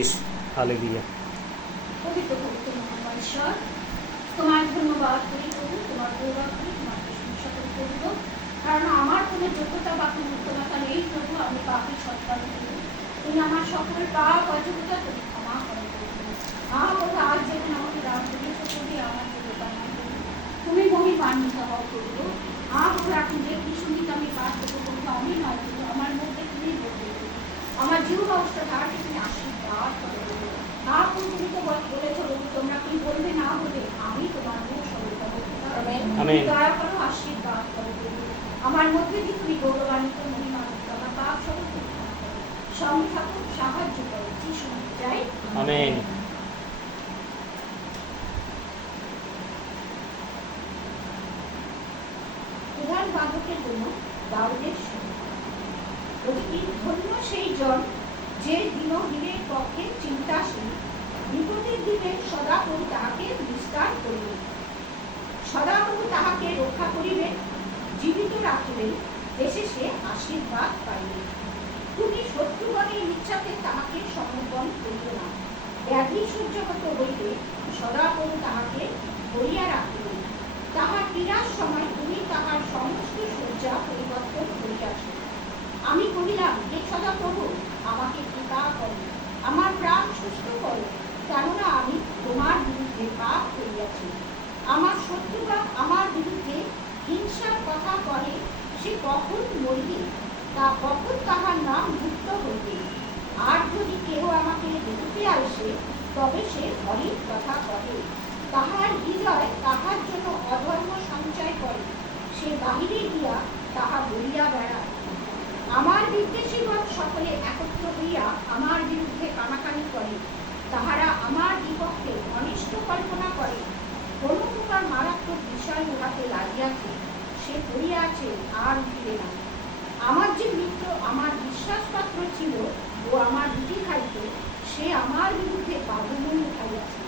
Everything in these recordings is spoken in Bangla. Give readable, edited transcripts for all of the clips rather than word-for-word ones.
প্লিজ। হালেলুয়া। পবিত্র পবিত্র মহান ঈশ্বর, তোমার ধন্যবাদ করি প্রভু, তোমার গৌরব করি, তোমার প্রশংসা করি প্রভু। কারণ আমার কোনো যোগ্যতা বা কোনো উত্তমতা নেই প্রভু, আমি পাপী সন্তান প্রভু। তুমি আমার সকল পাপ অযোগ্যতা তুমি ক্ষমা করো প্রভু। প্রভু আজ যেখানে আমাকে দান করিয়েছো প্রভু, আমার যোগ্যতা নয় প্রভু, তুমি মহিমান্বিত হও প্রভু। প্রভু এখন যে কি সঙ্গীত আমি পাঠ করবো প্রভু, আমি নয় প্রভু, আমার মধ্যে তুমি বলতে প্রভু। আমার জীবন অবস্থা তাকে তুমি আশীর্বাদ করো প্রভু। তুমি তো বলেছো প্রভু, তোমরা কি বলবে না বলে আমি তোমার মুখ সরল করবো। দয়া করো, আশীর্বাদ করো প্রভু। আমার মধ্যে দিয়ে তুমি গৌরবান্বিত মহিমান্বিত, আমার পাপ সকল তুমি ক্ষমা করো। সঙ্গে থাকো, সাহায্য করো, যিশু নামে চাই, আমেন। প্রধান বাধকের জন্য দাউদের ধন্য সেই জন যে দিনহীনের পক্ষে চিন্তাশীল, বিপদের দিনে সদাপ্রভু তাহাকে বিস্তার করিবেন, সদাপ্রভু তাহাকে রক্ষা করিবেন, জীবিত রাখিবেন, দেশে সে আশীর্বাদ পাইবে। তুমি শত্রুগণের ইচ্ছাতে তাহাকে সমর্পণ করিবে না, ব্যাধি সূর্যগত হইতে সদাপ্রভু তাহাকে ধরিয়া রাখিবেন। তাহার পীড়ার সময় তুমি তাহার সমস্ত শয্যা পরিবর্তন করিয়াছ। আমি কহিলাম, হে সদাপ্রভু, আমাকে কৃপা করো, আমার প্রাণ সুস্থ করো, কেননা আমি তোমার বিরুদ্ধে পাপ করিয়াছি। আমার শত্রুরা আমার বিরুদ্ধে হিংসার কথা কহে, সে কখন মরিবে, কখন তাহার নাম মুক্ত হইবে। আর যদি কেউ আমাকে দেখিতে আসে, তবে সে অনেক কথা কহে, তাহার হৃদয় তাহার জন্য অধর্ম সঞ্চয় করে, সে বাহিরে গিয়া তাহা বলিয়া বেড়ায়। আমার বিদ্বেষীগণ সকলে একত্র হইয়া আমার বিরুদ্ধে কানাকানি করে, তাহারা আমার বিপক্ষে অনিষ্ট কল্পনা করে। কোন প্রকার মারাত্মক বিষয় উহাতে লাগিয়াছে, সে পড়িয়াছে আর উঠিবে না। আমার যে মিত্র আমার বিশ্বাসপাত্র ছিল ও আমার রুটি খাইত, সে আমার বিরুদ্ধে বাদুমন উঠাইয়াছে।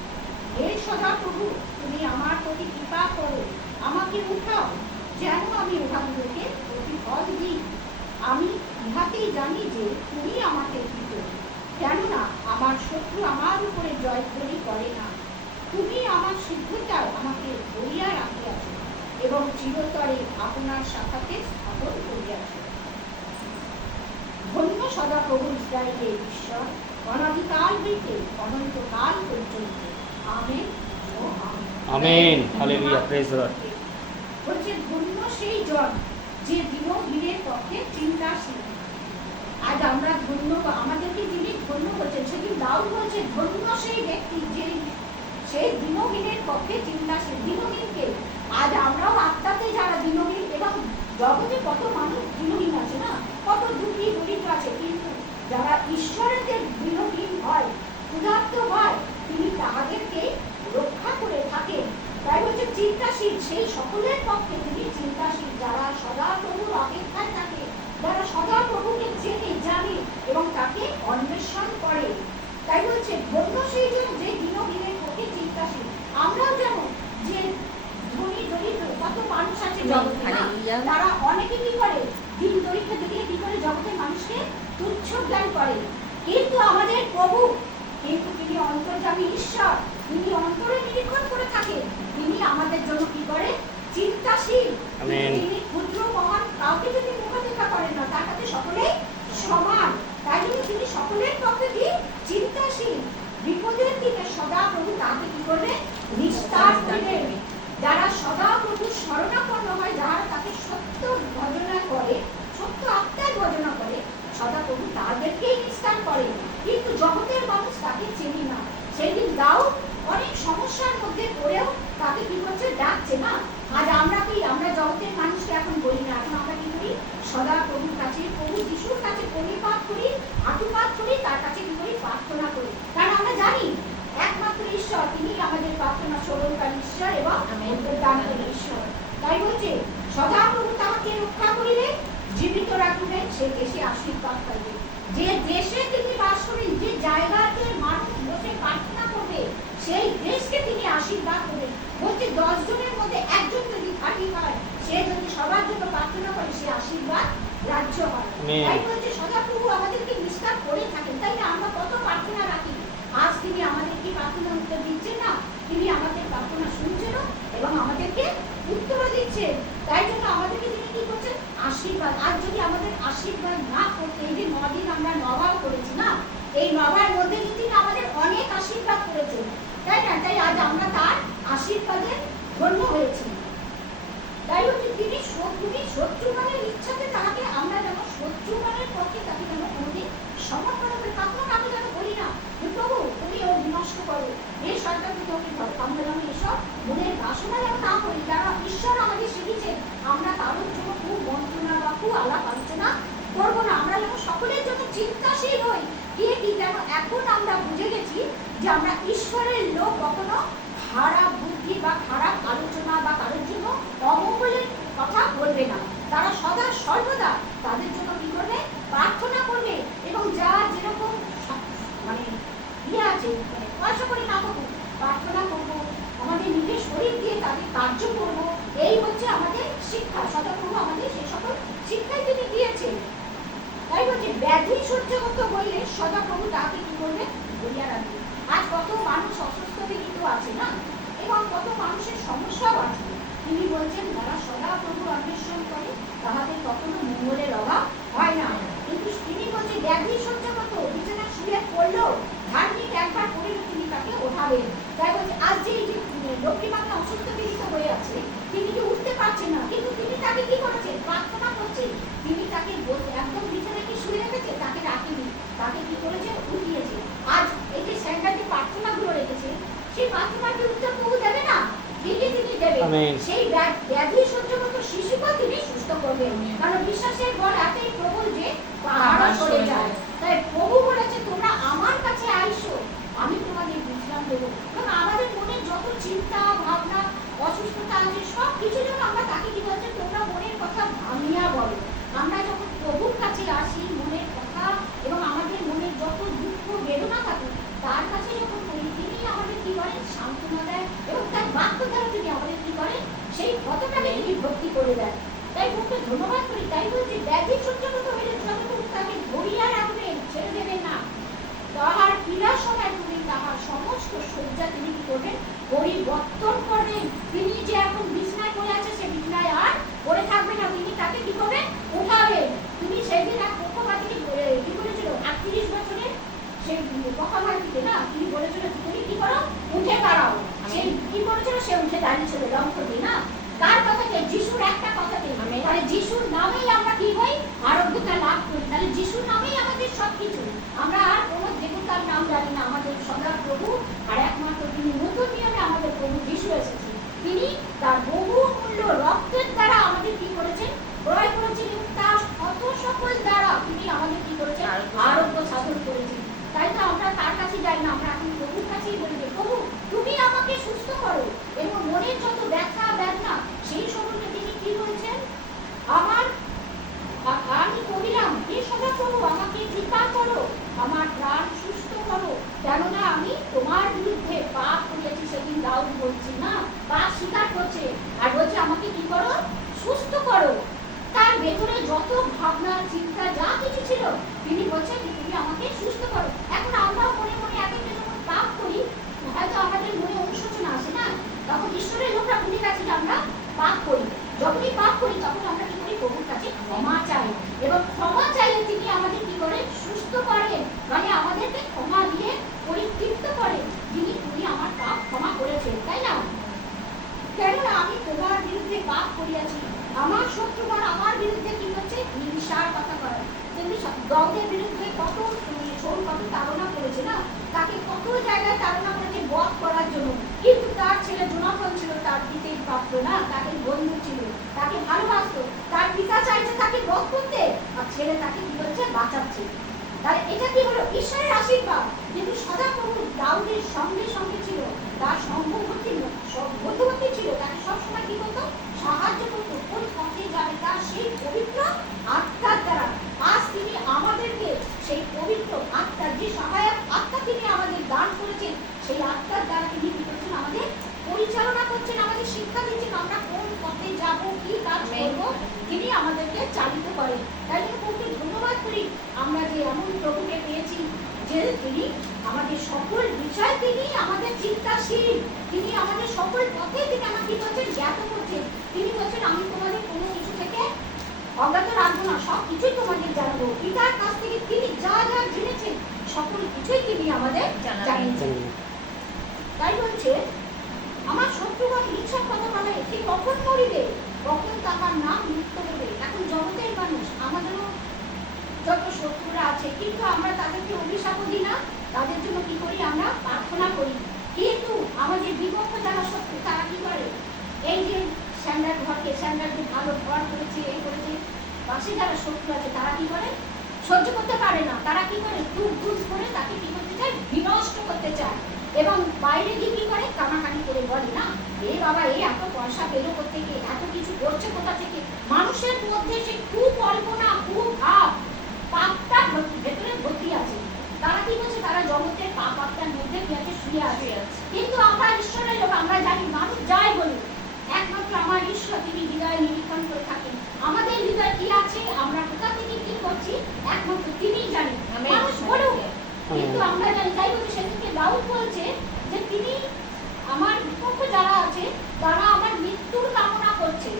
হে সদাপ্রভু, তুমি আমার প্রতি কৃপা করো, আমাকে উঠাও, যেন আমি উহাগুলোকে প্রতিফল দিই। আমি ইহাতেই জানি যে তুমি আমাকে দিত, কেননা আমার শত্রু আমার উপরে জয়ধ্বনি করে না। তুমি আমার সিদ্ধতায় আমাকে ধরিয়া রাখিয়াছ এবং চিরতরে আপনার শাখাতে স্থাপন করিয়াছ। ধন্য সদাপ্রভু ইসরায়েলের ঈশ্বর, অনাদিকাল হইতে অনন্তকাল পর্যন্ত। আমেন ও আমেন। আমেন। হালেলুয়া। Praise the Lord. বলছে ধন্য সেই জন যে দিনহীনের পক্ষে চিন্তাশীল। আজ আমরা ধন্য, আমাদেরকে যিনি ধন্য বলছেন, সেদিন দাউদ বলছে ধন্য সেই ব্যক্তি যে সেই দিনহীনের পক্ষে চিন্তাশীল। দিনহীনকে আজ আমরাও আত্মাতে যারা দিনহীন, এবং জগতে কত মানুষ দিনহীন আছে না, কত দুঃখী দরিদ্র আছে, কিন্তু যারা ঈশ্বরেতে দিনহীন হয়, ক্ষুধার্ত হয়, তিনি তাহাদেরকে রক্ষা করে থাকেন। তাই হচ্ছে চিন্তাশীল, সেই সকলের পক্ষে তিনি চিন্তাশীল, যারা সদা প্রভুর অপেক্ষায় থাকে, যারা সদা প্রভুকে চেনে জানে এবং তাকে অন্বেষণ করে। তাই বলছে ধন্য সেই জন যে দিনহীনের পক্ষে চিন্তাশীল। আমরাও যেমন যে ধনী দরিদ্র কত মানুষ আছে জগতে, তারা অনেকে কি করে, দিন দরিদ্র দেখলে কি করে জগতের মানুষকে তুচ্ছ জ্ঞান করে, কিন্তু আমাদের প্রভু, কিন্তু তিনি অন্তর্যামী ঈশ্বর, তিনি অন্তরে নিরীক্ষণ করে থাকেন, তিনি আমাদের জন্য কি করে, চিন্তাশীল। তিনি ক্ষুদ্র মহান কাউকে যদি মুখ দেখা করেন না, তার কাছে সকলেই সমান। তাই জন্য তিনি সকলের পক্ষে কি চিন্তাশীল। বিপদের দিনে সদা প্রভু তাকে কি করবে, নিস্তার করিবেন। যারা সদা প্রভু শরণাপন্ন হয়, যারা তাকে সত্য ভজনা করে, সত্য আত্মায় ভজনা করে, সদা প্রভু তাদেরকেই নিস্তার করে। কিন্তু জগতের মানুষ তাকে চেনে না। সেই দিন দাউদ অনেক সমস্যার মধ্যে পড়েও তাকে কি করছে, ডাকছে না। আজ আমরা কি, আমরা জগতের মানুষকে এখন বলি না, এখন আমরা কি করি, সদা প্রভুর কাছে, প্রভু যিশুর কাছে পরিপাত করি, হাঁটুপাত করি, তার কাছে কি করি, প্রার্থনা করি। কারণ আমরা জানি একমাত্র ঈশ্বর, তিনি আমাদের প্রার্থনা শ্রবণকারী ঈশ্বর এবং দানকারী ঈশ্বর। তাই বলছে সদা প্রভু তাহাকে রক্ষা করিবে, জীবিত রাখিবেন, সে দেশে আশীর্বাদ পাইবে। যে দেশে তিনি বাস করেন, যে জায়গাতে মানুষ বসে প্রার্থনা করবে, সেই দেশকে তিনি আশীর্বাদ করবেন। বলছে 10 জনের মধ্যে একজন যদি খাঁটি হয়, সে যদি সবার জন্য প্রার্থনা করে, সে আশীর্বাদ রাজ্য হয়। তাই বলছে সদাপ্রভু আমাদেরকে নিস্তার করে থাকেন। তাই না আমরা কত প্রার্থনা রাখি, আশীর্বাদে ধন্য হয়েছি। তাই হচ্ছে তিনি শত্রুগণের ইচ্ছাতে তাহাকে আমরা যেন শত্রুগণের পক্ষে তাকে যেন কোনোদিন সমর্পণ করে কখনো আমি যেন বলি না যে প্রভু তুমি ও বিনষ্ট করো, এই সরকারকে তোমাকে ধরো। আমরা যেন এসব মনের বাসনা যেন না করি। যারা ঈশ্বর আমাদের শিখিয়েছেন আমরা কারোর জন্য খুব মন্ত্রণা বা খুব আলাপ আলোচনা করবো না। আমরা যেন সকলের জন্য চিন্তাশীল হই। কে কি যেন এখন আমরা বুঝে গেছি যে আমরা ঈশ্বরের লোক কখনো খারাপ বুদ্ধি বা খারাপ আলোচনা বা কারোর জন্য অমঙ্গলের কথা বলবে না। তারা সদা সর্বদা তাদের জন্য কি করবে? প্রার্থনা করবে। এবং যা যেরকম মানে ইয়ে আছে, মানে পয়সা করে না করবো, প্রার্থনা করবো, আমাদের নিজের শরীর দিয়ে তাদের কার্য করবো। এই হচ্ছে আমাদের শিক্ষা। সদাপ্রভু আমাদের সে সকল শিক্ষাই তিনি দিয়েছেন। তাই বলছে ব্যাধি সহ্য করতে বললে সদাপ্রভু তাকে কি করবে? বলিয়া রাখবে। আজ কত মানুষ অসুস্থ পীড়িত আছে না, এবং কত মানুষের সমস্যাও আছে। তিনি বলছেন যারা সদাপ্রভুর অন্বেষণ করে তাহাদের কখনো মঙ্গলের অভাব হয় না। কিন্তু তিনি বলছে ব্যাধি সহ্য করতো, বিছানা শুয়ে পড়লো, ধার্মিক একবার পড়লে তিনি তাকে ওঠাবেন। তাই বলছে আজ যে লক্ষ্মীমাতা অসুস্থ পীড়িত হয়ে আছে, তিনি কি উঠতে পারছেন না, কিন্তু তিনি তাকে কি করেছেন? প্রার্থনা করছেন। তিনি তাকে একদম বিছানায় কি শুয়ে রেখেছে? তাকে রাখেনি, তাকে কি করেছে? উঠিয়েছে। আজ এই যে স্যান্ডার যে প্রার্থনাগুলো রেখেছে, সেই প্রার্থনার কি উত্তর প্রভু দেবে না? তিনি দেবেন। সেই ব্যাধি সহ্য করতো শিশুকে তিনি সুস্থ করবেন। কারণ বিশ্বাসের বল এতই প্রবল যে পাহাড় সরে যায়। তাই প্রভু বলেছে তোমরা আমার কাছে আইসো, আমি তোমাদের বিশ্রাম দেবো। কারণ আমাদের মনে যত চিন্তা ভাবনা অসুস্থতা আছে সব কিছু জন্য আমরা তাকে কি বলছে? তোমরা মনের কথা ভাঙিয়া বলো। আমরা যখন প্রভুর কাছে আসি মনের কথা এবং আমাদের মনে যত দুঃখ বেদনা থাকে তার কাছে যখন বলি, তিনি আমাদের কি করেন? সান্ত্বনা দেয় এবং তার বাক্য দ্বারা তিনি আমাদের কি করেন? সেই ক্ষতটাকে তিনি ভর্তি করে দেয়। তাই প্রভুকে ধন্যবাদ করি। তাই বলছি ব্যাধি সহ্য করতে হইলে সদাপ্রভু তাকে ধরিয়া রাখবেন, ছেড়ে দেবেন না। তাহার পীড়ার সময় তিনি তাহার সমস্ত শয্যা তিনি কি করবেন? পরিবর্তন করবেন। তিনি যে এখন বিছনায় পড়ে আছে সে বিছনায় আর পড়ে থাকবে না, তিনি তাকে কি করবেন? উঠাবেন। তুমি সেদিন এক পক্ষপাতিকে কি করেছিল? 38 বছরের সেই পক্ষপাতিকে না, তিনি বলেছিল তুমি কি করো? উঠে দাঁড়াও। সে কি করেছিল? সে উঠে দাঁড়িয়েছিল লক্ষ্য দিয়ে না। কার কথাতে? যিশুর একটা কথাতে। তাহলে যিশুর নামেই আমরা কি হই? আরোগ্যতা লাভ করি। তাহলে যিশুর নামেই আমাদের সবকিছু। আমরা আর কোনো দেবতার নাম জানি না। আমাদের সদাপ্রভু আর একমাত্র তিনি নতুন নিয়মে আমাদের প্রভু যিশু এসেছে। তিনি তার বহু মূল্য রক্তের দ্বারা আমাদের কি করেছেন? ক্রয় করেছেন এবং তার কত সকল দ্বারা তিনি আমাদের কি করেছেন? আরোগ্য সাধন করেছেন। তাই তো আমরা তার কাছে যাই না, আমরা এখন প্রভুর কাছেই বলি যে প্রভু তুমি আমাকে সুস্থ করো। এবং মনের যত ব্যথা বেদনা সেই সম্পর্কে তিনি কি বলছেন? আমি কহিলাম হে সদাপ্রভু আমাকে কৃপা করো, আমার প্রাণ সুস্থ করো, কেননা আমি তোমার বিরুদ্ধে পাপ করিয়াছি। সেদিন দাউদ বলছি না, পাপ স্বীকার করছে আর বলছে আমাকে কি করো? সুস্থ করো। তার ভেতরে যত ভাবনা চিন্তা যা কিছু ছিল তিনি বলছেন যে তুমি আমাকে সুস্থ করো। এখন আমরাও মনে মনে এক একটা যখন পাপ করি, হয়তো আমাদের মনে অনুশোচনা আসে না, তখন ঈশ্বরের লোকরা ভুলে গেছে যে আমরা পাপ করি। যখনই পাপ করি তখন আমরা কি করি? প্রভুর কাছে ক্ষমা চাই এবং ক্ষমা চাইলে তিনি আমাদের কি করেন? সুস্থ করেন। মানে আমাদেরকে ক্ষমা দিয়ে পরিতৃপ্ত করেন। তিনি আমার পাপ ক্ষমা করেছেন, তাই না? কেননা আমি তোমার বিরুদ্ধে পাপ করিয়াছি, আমার শত্রুগণ আমার বিরুদ্ধে কি হচ্ছে? হিংসার কথা করে। কিন্তু দাউদের বিরুদ্ধে কত তাড়না করেছে না, তাকে কত জায়গায় তাড়না করেছে বধ করার জন্য। কিন্তু তার ছেলে জোনাথন ছিল তার পিতার পাত্র না, তাকে বন্ধু ছিল, তাকে ভালোবাসতো। তার পিতা চাইছে তাকে বধ করতে, আর ছেলে তাকে কি করছে? বাঁচাচ্ছে। তাহলে এটা কি হলো? ঈশ্বরের আশীর্বাদ। কিন্তু সদাপ্রভু দাউদের সঙ্গে সঙ্গে ছিল, তার মধ্যবর্তী ছিল, তাকে সবসময় কি করতো? সাহায্য করতো। কোন পথে যাবে তার সেই পবিত্র আত্মার দ্বারা। আজ তিনি আমাদেরকে সেই পবিত্র আত্মা, যে সহায়ক আত্মা তিনি আমাদের দান করেছেন, সেই আত্মার দ্বারা তিনি কি করছেন? আমাদের পরিচালনা করছেন, আমাদের শিক্ষা দিচ্ছেন আমরা কোন পথে যাব, কি কাজ করব, তিনি আমাদেরকে চালিত করেন। তাই জন্য প্রভুকে ধন্যবাদ করি আমরা যে এমন প্রভুকে পেয়েছি যে তিনি আমাদের সকল বিষয়, তিনি আমাদের চিন্তাশীল, তিনি আমাদের সকল পথে তিনি আমাকে কি করছেন? জ্ঞাত করছেন। তিনি বলছেন আমি তোমাদের কোনো কিছু থেকে অজ্ঞাত রাখবো না, সব কিছুই তোমাদের জানাবো। পিতার কাছ থেকে তিনি যা যা জেনেছেন সকল কিছুই তিনি আমাদের জানিয়েছেন। তাই বলছে আমার শত্রুগণ ইচ্ছার কথা বলে সে কখন মরিবে, কখন তাহার নাম মুক্ত হবে। এখন জগতের মানুষ আমাদেরও যত শত্রুরা আছে, কিন্তু আমরা তাদেরকে অভিশাপও দিই না, তাদের জন্য কি করি আমরা প্রার্থনা করি। কিন্তু আমাদের বিপক্ষ যারা শত্রু তারা কি করে, এই যে স্যান্ডার ঘরকে স্যান্ডার যে ভালো ঘর করেছে এই করেছে, পাশে যারা শত্রু আছে তারা কি করে, সহ্য করতে পারে না, তারা কি করে টুক টুক করে তাকে কি করতে চায়, বিনষ্ট করতে চায়। এবং বাইরে গিয়ে কি করে কানাকানি করে বলে না এ বাবা এ এত পয়সা পেলো করতে গিয়ে এত কিছু করছে কোথা থেকে। মানুষের মধ্যে সে কুকল্পনা কুভাব পাপটা ভেতরে ভর্তি আছে। তারা কি করছে, তারা জগতের পাপ আত্মার মধ্যে কি আছে, শুয়ে আছে। কিন্তু আমরা ঈশ্বরের লোক, আমরা জানি মানুষ যাই বলি একমাত্র আমার ঈশ্বর তিনি হৃদয় নিরীক্ষণ করে থাকেন। আমাদের হৃদয় কি আছে, আমরা কোথা থেকে কি করছি একমাত্র তিনিই জানেন। মানুষ বলুক, কিন্তু আমরা জানি। তাই বলে সেদিনকে দাউদ বলছে যে তিনি আমার বিপক্ষ যারা আছে তারা আমার মৃত্যুর কামনা করছে।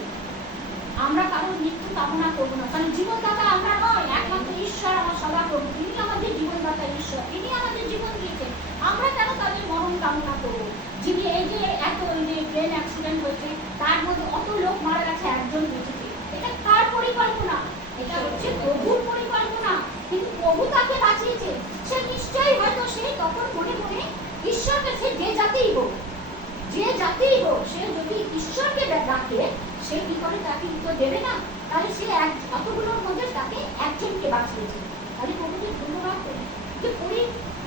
আমরা কারোর মৃত্যু কামনা করবো না, কারণ জীবনদাতা আমরা নয়, একমাত্র ঈশ্বর আমার সদা প্রভু, তিনি আমাদের জীবনদাতা ঈশ্বর, তিনি আমাদের জীবন দিয়েছেন। আমরা কেন তাদের মরণ কামনা করবো? যিনি এই যে এত ওই যে ট্রেন অ্যাক্সিডেন্ট হয়েছে তার মধ্যে অত লোক মারা গেছে, একজন বেঁচেছে, এটা কার পরিকল্পনা? এটা হচ্ছে প্রভুর পরিকল্পনা। কিন্তু প্রভু তাকে বাঁচিয়েছে, সে নিশ্চয়ই হয়তো সে তখন মনে মনে ঈশ্বরকে, সে যে জাতিই হোক সে যদি ঈশ্বরকে ডাকে সে কি করে, তাকে উত্তর দেবে না? তাহলে সে অতগুলোর মধ্যে তাকে একজনকে বাঁচিয়েছে। তাহলে প্রভুকে ধন্যবাদ করি যে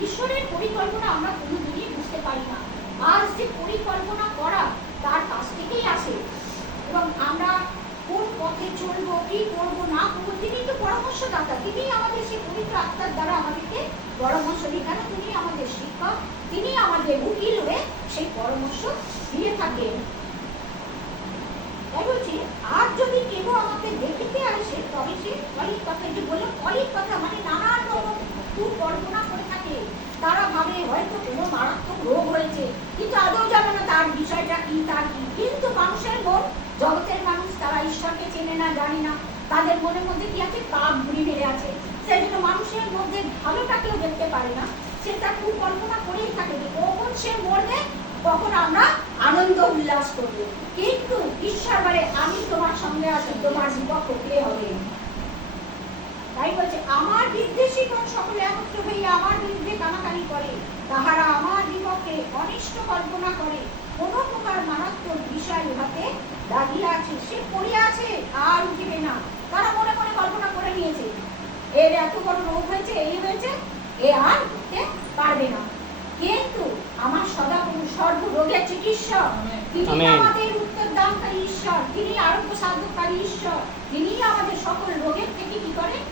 ঈশ্বরের পরিকল্পনা আমরা কোনোদিনই বুঝতে পারি না। আর যে পরিকল্পনা করা তার কাছ থেকেই আসে, এবং আমরা কোন পথে চলবো, কি করবো না করবো, তিনি তো পরামর্শদাতা, তিনি আমাদের সেই পবিত্র আত্মার দ্বারা আমাদেরকে পরামর্শ দিন। কেন? তিনি আমাদের শিক্ষক, তিনি আমাদের উকিল হয়ে সেই পরামর্শ দিয়ে থাকেন। তাই বলছি, আর যদি কেউ আমাকে দেখিতে আসে তবে সে কলিক কথা, যে বললো কলিক কথা মানে নানান রকম কল্পনা করে থাকে। তারা ভাবে হয়তো কোনো মারাত্মক রোগ হয়েছে, কিন্তু আদৌ জানে না তার বিষয়টা কি, তার কি। কিন্তু মানুষের মন, জগতের মানুষ তারা ঈশ্বরকে চেনে না, জানে না, তাদের মনের মধ্যে কি আছে, পাপ ঘুরি মেরে আছে। সেই জন্য মানুষের মধ্যে ভালোটাকেও দেখতে পারে না, সে তার কুকল্পনা করেই থাকে যে কখন সে মরবে, কখন আমরা আনন্দ উল্লাস করবো। কিন্তু ঈশ্বর বলে আমি তোমার সঙ্গে আছি, তোমার বিপক্ষ কে হবে? তাই বলছে আমার বিদ্বেষীগণ সকলে একত্র হইয়া আমার বিরুদ্ধে কানাকানি করে, তাহারা আমার বিপক্ষে অনিষ্ট কল্পনা করে, কোন প্রকার মারাত্মক বিষয় উহাতে দাগিয়া আছে, সে পড়িয়া আছে আর উঠিবে না। তারা মনে মনে কল্পনা করে নিয়েছে এর এত বড় রোগ হয়েছে, এই হয়েছে, এ আর উঠতে পারবে না। কিন্তু আমার সদাপ্রভু সর্ব রোগের চিকিৎসক, তিনি আমাদের উত্তরদানকারী ঈশ্বর, তিনি আরোগ্য সাধককারী ঈশ্বর, তিনি আমাদের সকল রোগের থেকে কি করেন,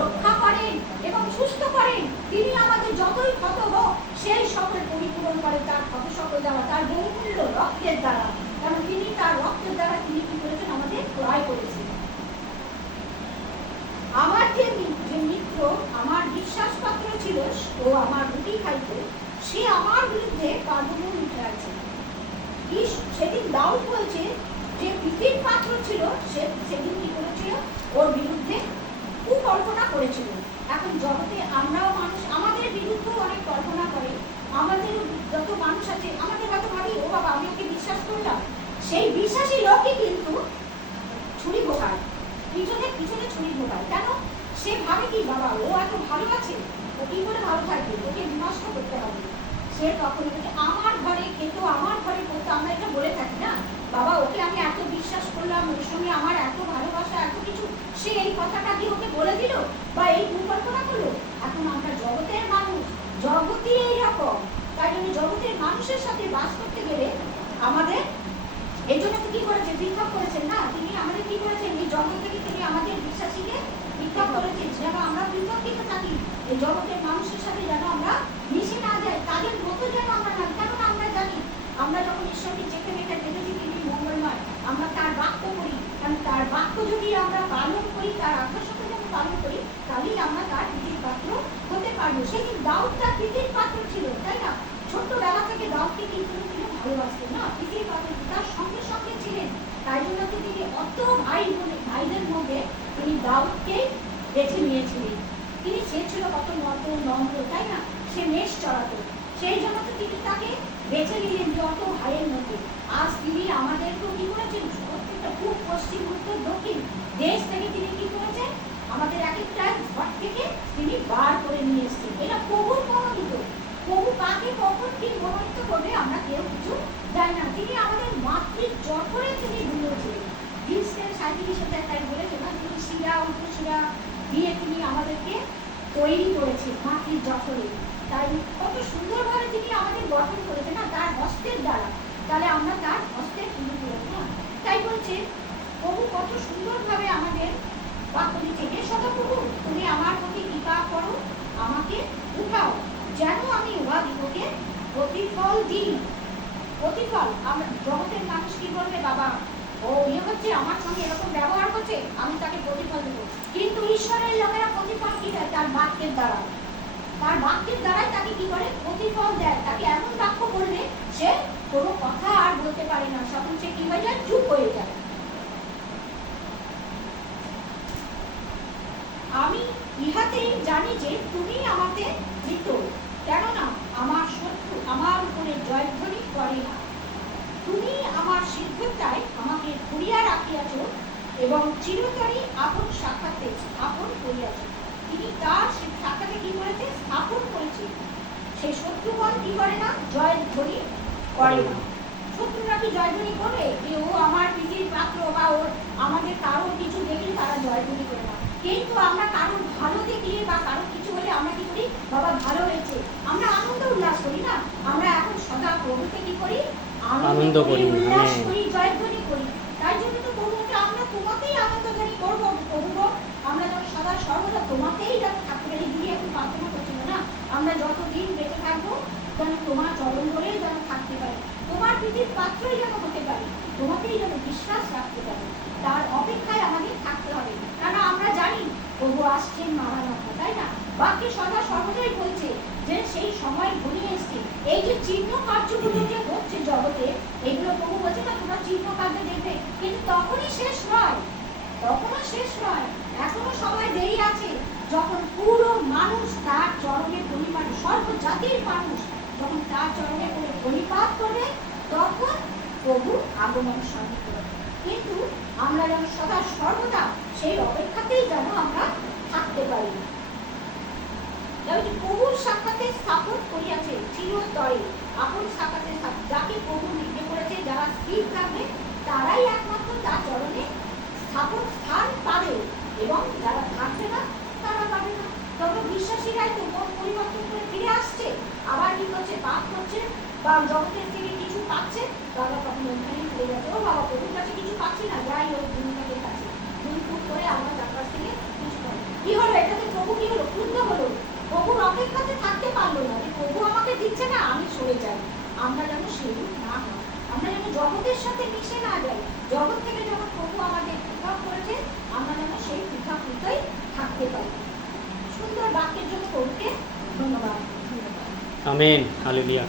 রক্ষা করেন এবং সুস্থ করেন। তিনি আমাদের যতই ক্ষত হোক সেই সকল পরিপূরণ করে তার ক্ষত সকল দ্বারা, তার বহুমূল্য রক্তের দ্বারা। কারণ তিনি তার রক্তের দ্বারা তিনি কি করেছেন, আমাদের ক্রয় করেছেন। আমার যে মিত্র আমার বিশ্বাসপাত্র ছিল ও আমার রুটি খাইত, সে আমার বিরুদ্ধে কাঁদুন উঠে আছে। সেদিন দাউদ বলছে যে প্রীতির পাত্র ছিল, সে সেদিন কি করেছিল, ওর বিরুদ্ধে কুকল্পনা করেছিল। এখন জগতে আমরাও মানুষ, আমাদের বিরুদ্ধেও অনেক কল্পনা করে। আমাদের যত মানুষ আছে, আমাদের হয়তো ভাবি ও বাবা আমি ওকে বিশ্বাস করলাম, সেই বিশ্বাসী লোকই কিন্তু ছুরি ভোগায়, পিছনে পিছনে ছুরি ভোগায়। কেন? সে ভাবে কি বাবা ও এত ভালো আছে, ও কি করে ভালো থাকবে, ওকে বিনষ্ট করতে হবে। সে তখন আমার ঘরে খেতো, আমার ঘরে করতো, আমরা এটা বলে থাকি না, বাবা ওকে আমি এত বিশ্বাস করলাম, ওর সঙ্গে আমার এত ভালোবাসা, এত কিছু, সে এই কথাটা কি ওকে বলে দিল বা এই পরিকল্পনা করলো? এখন আমরা জগতের মানুষ, জগতই এইরকম। তাই জন্য জগতের মানুষের সাথে বাস করতে গেলে আমাদের এই জন্য কি করেছে, পৃথক করেছেন না, তিনি আমাদের কি করেছেন, এই জগৎ থেকে তিনি আমাদের বিশ্বাসীকে পৃথক করেছেন, যেন আমরা পৃথক দিতে থাকি। এই জগতের মানুষের সাথে যেন আমরা মিশে না যাই, তাদের মতো যেন আমরা না। কেন? আমরা জানি আমরা যখন ঈশ্বরকে যেখানে দেখেছি তিনি মঙ্গলময়, আমরা তার বাক্য করি, কারণ তার বাক্য যদি আমরা পালন করি, তার আজ্ঞার সাথে যখন পালন করি, তাহলেই আমরা তার প্রীতির পাত্র হতে পারবো। সেদিন দাউদ তার প্রীতির পাত্র ছিল, তাই না? ছোট্টবেলা থেকে দাউদকে কিন্তু তিনি ভালোবাসতেন না, প্রীতির পাত্র তার সঙ্গে সঙ্গে ছিলেন। তাই জন্য তিনি অত ভাইদের মধ্যে তিনি দাউদকে বেছে নিয়েছিলেন। সে ছিল কত নম্র, তাই না? সে মেষ চড়াতো, সেই জন্য তো তিনি তাকে বেছে নিলেন যত ভাইয়ের মধ্যে। আজ তিনি আমাদেরকেও কি করেছেন, প্রত্যেকটা পূব পশ্চিম উত্তর দক্ষিণ দেশ থেকে তিনি কি করেছেন, আমাদের এক একটা ঘর থেকে তিনি বার করে নিয়ে এসেছেন। এটা প্রভুর মনোনীত। প্রভু কাকে কখন কি মনোনীত করবে আমরা কেউ কিছু জানি না। তিনি আমাদের মাতৃর জঠরে তিনি ঘুমিয়েছিলেন। জিনিসটা 37 তাই বলেছে না, তিনি শিরা উপশিরা দিয়ে তিনি আমাদেরকে তৈরি করেছেন মাতৃর জঠরে। তাই কত সুন্দরভাবে তিনি আমাদের গঠন করেছেন না তার হস্তের দ্বারা। তাহলে আমরা তার হস্তের পুজো করি না। তাই বলছে প্রভু কত সুন্দরভাবে আমাদের বাক্য দিচ্ছে, হে সদাপ্রভু তুমি আমার প্রতি কৃপা করো, আমাকে উঠাও যেন আমি উহাদিগকে প্রতিফল দিই। প্রতিফল আমরা জগতের মানুষ কি বলবে, বাবা ও ইয়ে হচ্ছে আমার সঙ্গে এরকম ব্যবহার করছে, আমি তাকে প্রতিফল দেবো। কিন্তু ঈশ্বরের লোকেরা প্রতিফল কি দেয়, তার বাক্যের দ্বারা। তার বাক্যের দ্বারাই তাকে কি করে প্রতিফল দেয়। তাকে এমন বাক্য বলবে সে কোনো কথা আর বলতে পারে না, তখন সে কি হয়ে যায়, চুপ হয়ে যায়। আমি ইহাতেই জানি যে তুমি আমাকে মৃত, কেননা আমার শত্রু আমার উপরে জয়ধ্বনি করে না। তুমি আমার সিদ্ধতায় আমাকে ধরিয়া রাখিয়াছ এবং চিরতরে আপন সাক্ষাতে স্থাপন করিয়াছ। তিনি তার সাক্ষাতে কি করেছে, স্থাপন করেছে। সেই শত্রুগণ কি করে না, জয়ধ্বনি করে না। শত্রুরা কি জয়ধ্বনি করবে যে ও আমার প্রীতির পাত্র, বা ওর আমাদের কারোর কিছু দেখলে তারা জয়ধ্বনি করে না। কিন্তু আমরা কারোর ভালো দেখলে বা কারোর কিছু হলে আমরা কি করি, বাবা ভালো হয়েছে, আমরা আনন্দ উল্লাস করি না। আমরা এখন সদা প্রভুকে কি করি, আনন্দ করি, উল্লাস করি, জয়ধ্বনি করি। তাই জন্য তো প্রভুকে আমরা তোমাকেই আনন্দধ্বনি করবো। প্রভু আমরা যেন সদা সর্বদা তোমাকেই যেন থাকতে পারি। দিদি এখন প্রার্থনা করছিল না, আমরা যতদিন বেঁচে থাকবো যেন তোমার চরণ ধরেই যেন থাকতে পারি, তোমার প্রীতির পাত্রই যেন হতে পারি, তোমাকেই যেন বিশ্বাস রাখতে পারি। তার অপেক্ষায় আমাদের থাকতে হবে, কারণ আমরা জানি প্রভু আসছেন মারানাথা, তাই না? বাক্যে সদা সর্বদাই বলছে যে সেই সময় ঘনিয়ে এসছে। এই যে চিহ্ন কার্যগুলো যে হচ্ছে জগতে, এগুলো প্রভু বলছে না তোমরা চিহ্ন কার্য দেখবে, কিন্তু তখনই শেষ নয়, তখনও শেষ নয়, এখনো সময় দেরি আছে। যখন পুরো মানুষ তার চরণে পরিমাণ, সর্বজাতির মানুষ যখন তার চরণে পরিপাত করবে, তখন প্রভু আগমন সন্নিহিত হবে। কিন্তু আমরা যেন সদা সর্বদা সেই অপেক্ষাতেই যেন আমরা থাকতে পারি। প্রভুর সাক্ষাতে স্থাপন করিয়াছে চিরতরে আপন সাক্ষাতে, যাকে প্রভু নির্ণয় করেছে, যারা স্থির থাকবে তারাই একমাত্র তার চরণে স্থান পাবে, এবং যারা থাকবে না তারা পাবে না। তবে বিশ্বাসীরাই তো মন পরিবর্তন করে ফিরে আসছে, আবার কি করছে, পাপ করছে বা জগতের থেকে কিছু পাচ্ছে, তারা তখন ওখানে ফিরে যাচ্ছে, ও বাবা প্রভুর কাছে কিছু পাচ্ছি না, যাই ওই দুনিয়াকে কাছে দুই করে আমরা তার কাছ থেকে কিছু পাই। কি হলো এটাতে, প্রভু কি হলো, ক্রুদ্ধ হলো, প্রভুর অপেক্ষাতে থাকতে পারলো না, যে প্রভু আমাকে দিচ্ছে না আমি সরে যাই। আমরা যেন সেরূপ না হয়, আমরা যেন জগতের সাথে মিশে না যাই। জগৎ থেকে যখন প্রভু আমাদের পৃথক করেছে, আমরা যেন সেই পৃথকই থাকতে পারি। সুন্দর বাক্যের জন্য প্রভুকে ধন্যবাদ। Amen, hallelujah.